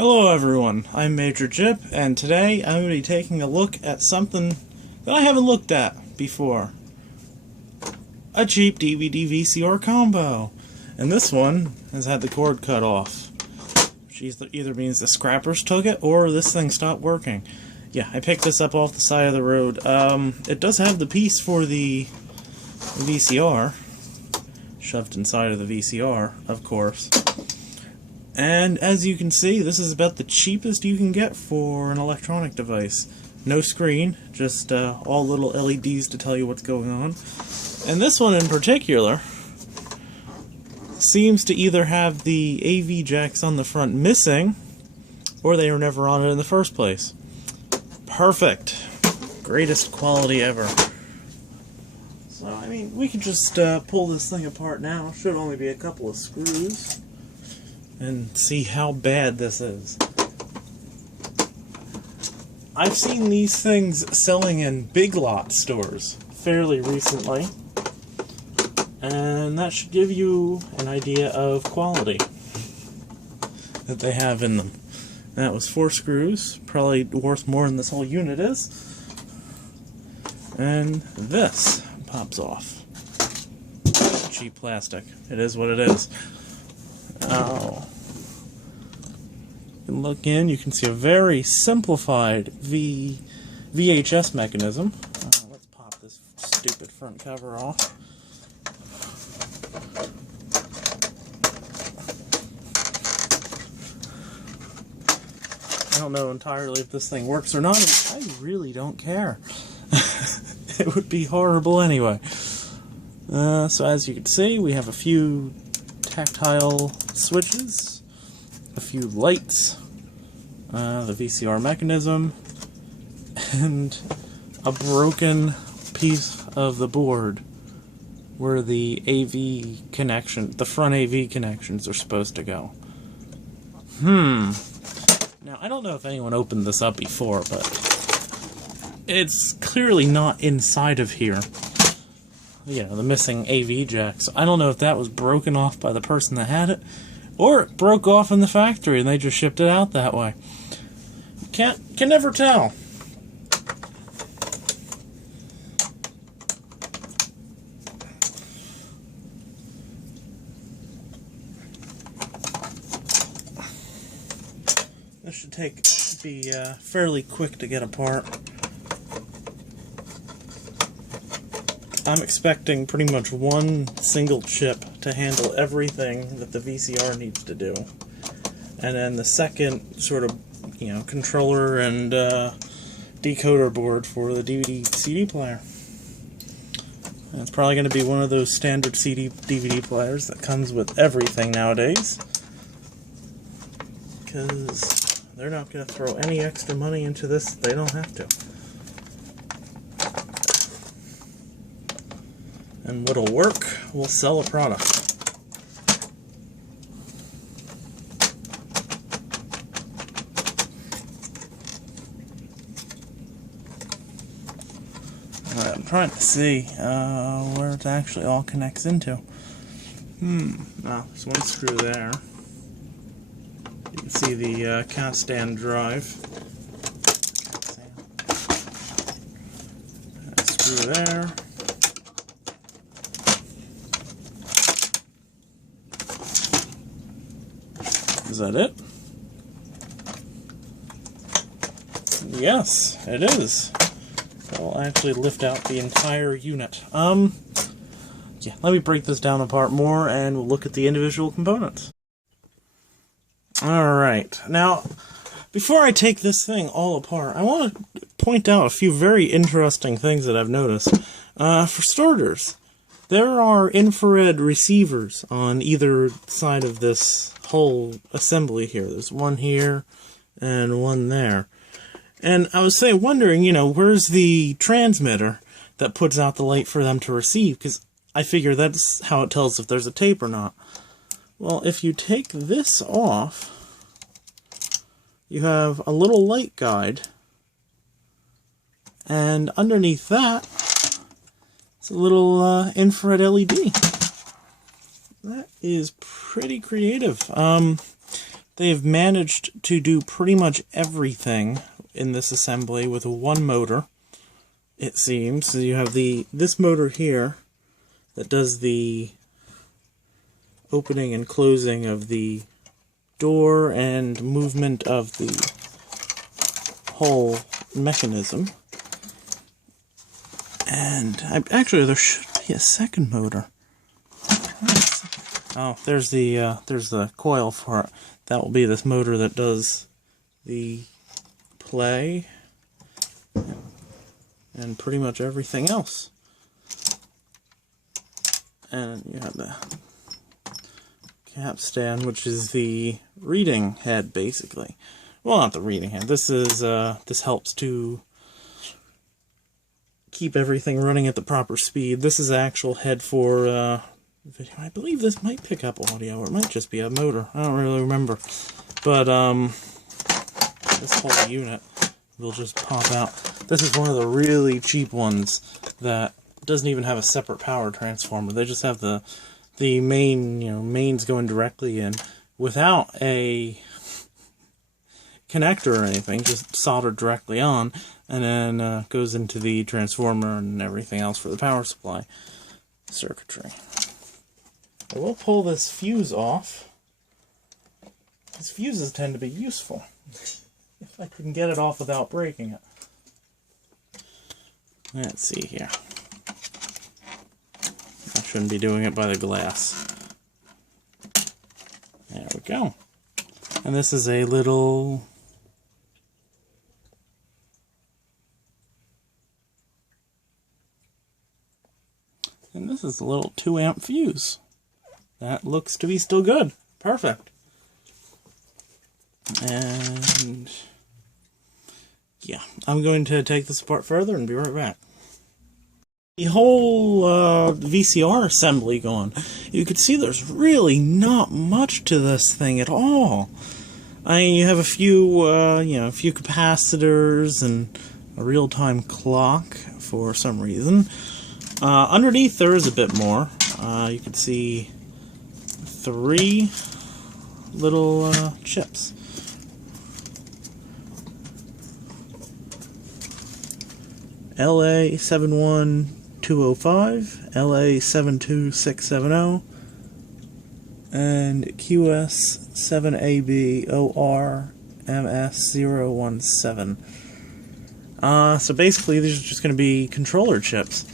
Hello everyone, I'm Major Jip, and today I'm going to be taking a look at something that I haven't looked at before. A cheap DVD VCR combo. And this one has had the cord cut off. Which either means the scrappers took it, or this thing stopped working. Yeah, I picked this up off the side of the road. It does have the piece for the VCR. Shoved inside of the VCR, of course. And as you can see, this is about the cheapest you can get for an electronic device. No screen, just all little LEDs to tell you what's going on. And this one in particular seems to either have the AV jacks on the front missing, or they were never on it in the first place. Perfect. Greatest quality ever. So, I mean, we can just pull this thing apart now. Should only be a couple of screws. And see how bad this is. I've seen these things selling in Big Lot stores fairly recently, and that should give you an idea of quality that they have in them. That was 4 screws, probably worth more than this whole unit is. And this pops off. Cheap plastic. It is what it is. Oh. You can look in, you can see a very simplified VHS mechanism. Let's pop this stupid front cover off. I don't know entirely if this thing works or not. I really don't care. It would be horrible anyway. So as you can see, we have a few tactile switches, a few lights, the VCR mechanism, and a broken piece of the board where the AV connection, the front AV connections are supposed to go. Now, I don't know if anyone opened this up before, but it's clearly not inside of here. You know, the missing AV jack. So I don't know if that was broken off by the person that had it, or it broke off in the factory and they just shipped it out that way. Can never tell. This should be fairly quick to get apart. I'm expecting pretty much one single chip to handle everything that the VCR needs to do. And then the second sort of, controller and decoder board for the DVD-CD player. And it's probably going to be one of those standard CD-DVD players that comes with everything nowadays. Because they're not going to throw any extra money into this. They don't have to. And what'll work will sell a product. Alright, I'm trying to see where it actually all connects into. Now, there's one screw there. You can see the cast stand drive. Screw there. Is that it? Yes, it is. I'll actually lift out the entire unit. Yeah, let me break this down apart more and we'll look at the individual components. Alright, now, before I take this thing all apart, I want to point out a few very interesting things that I've noticed. For starters, there are infrared receivers on either side of this whole assembly here. There's one here and one there. And I was wondering, where's the transmitter that puts out the light for them to receive? Because I figure that's how it tells if there's a tape or not. Well, if you take this off, you have a little light guide. And underneath that, it's a little infrared LED. That is pretty creative. they've managed to do pretty much everything in this assembly with one motor, it seems. So you have this motor here that does the opening and closing of the door and movement of the whole mechanism. And actually there should be a second motor. Oh, there's the coil for it. That will be this motor that does the play and pretty much everything else. And you have the capstan, which is the reading head, basically. Well, not the reading head. This is this helps to keep everything running at the proper speed. This is the actual head for video. I believe this might pick up audio, or it might just be a motor. I don't really remember. But this whole unit will just pop out. This is one of the really cheap ones that doesn't even have a separate power transformer. They just have the main, mains going directly in without a connector or anything, just soldered directly on, and then goes into the transformer and everything else for the power supply circuitry. I will pull this fuse off. These fuses tend to be useful if I can get it off without breaking it. Let's see here. I shouldn't be doing it by the glass. There we go. And this is a little... And this is a little 2-amp fuse. That looks to be still good. Perfect. And yeah, I'm going to take this apart further and be right back. The whole VCR assembly gone. You can see there's really not much to this thing at all. I mean, you have a few, a few capacitors and a real-time clock for some reason. Underneath there is a bit more. You can see 3 little chips. LA71205, LA72670, and QS7ABORMS017. So basically these are just going to be controller chips.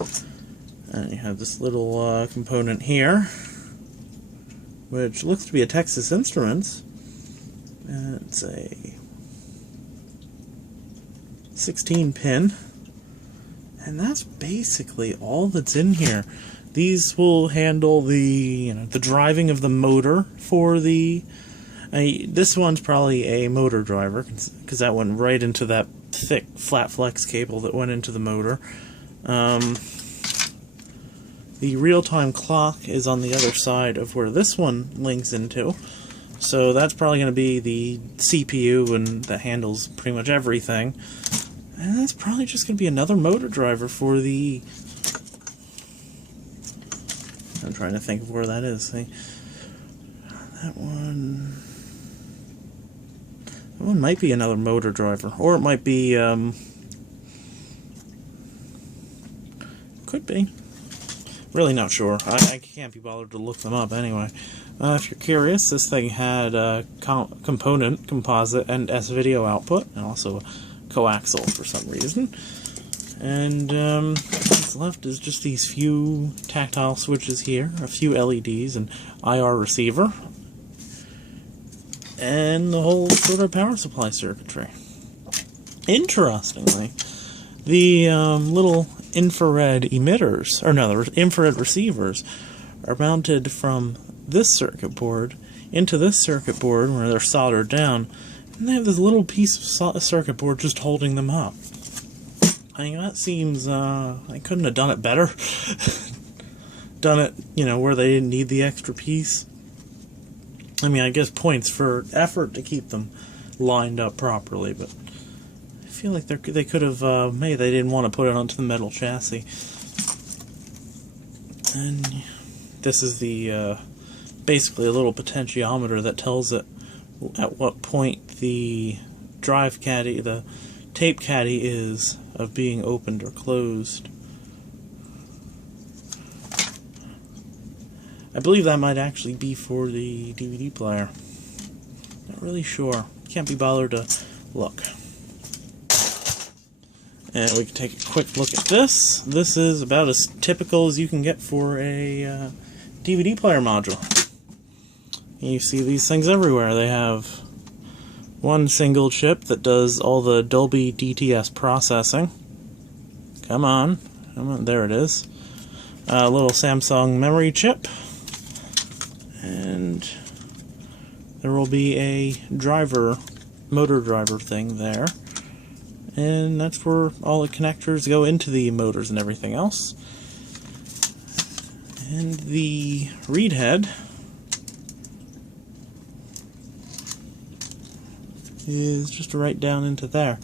And you have this little component here, which looks to be a Texas Instruments. And it's a 16-pin. And that's basically all that's in here. These will handle the the driving of the motor for the... this one's probably a motor driver, because that went right into that thick flat flex cable that went into the motor. The real-time clock is on the other side of where this one links into. So that's probably going to be the CPU and that handles pretty much everything. And that's probably just going to be another motor driver for the... I'm trying to think of where that is. See? That one might be another motor driver. Or it might be... could be. Really not sure. I can't be bothered to look them up anyway. If you're curious, this thing had a component, composite, and S-video output, and also a coaxial for some reason. And what's left is just these few tactile switches here, a few LEDs, and IR receiver, and the whole sort of power supply circuitry. Interestingly, the little infrared emitters, or no, the infrared receivers are mounted from this circuit board into this circuit board where they're soldered down, and they have this little piece of circuit board just holding them up. I mean, that seems, I couldn't have done it better. Done it, where they didn't need the extra piece. I mean, I guess points for effort to keep them lined up properly, but I feel like they could have, maybe they didn't want to put it onto the metal chassis. And this is the, basically a little potentiometer that tells it at what point the drive caddy, the tape caddy is of being opened or closed. I believe that might actually be for the DVD player. Not really sure. Can't be bothered to look. And we can take a quick look at this. This is about as typical as you can get for a DVD player module. You see these things everywhere. They have one single chip that does all the Dolby DTS processing. Come on, there it is. A little Samsung memory chip. And there will be a motor driver thing there. And that's where all the connectors go into the motors and everything else. And the read head is just right down into there.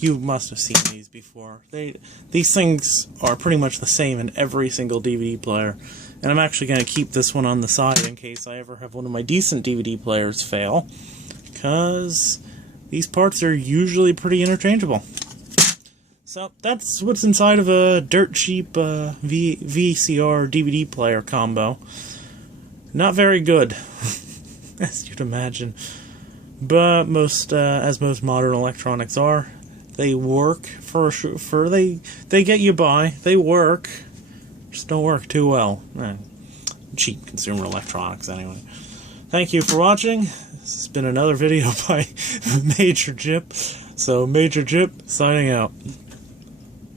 You must have seen these before. These things are pretty much the same in every single DVD player. And I'm actually going to keep this one on the side in case I ever have one of my decent DVD players fail, because these parts are usually pretty interchangeable. So that's what's inside of a dirt cheap VCR DVD player combo. Not very good, as you'd imagine. But as most modern electronics are, they work they get you by. They work. Just don't work too well. Cheap consumer electronics, anyway. Thank you for watching. This has been another video by Major Jip. So, Major Jip, signing out.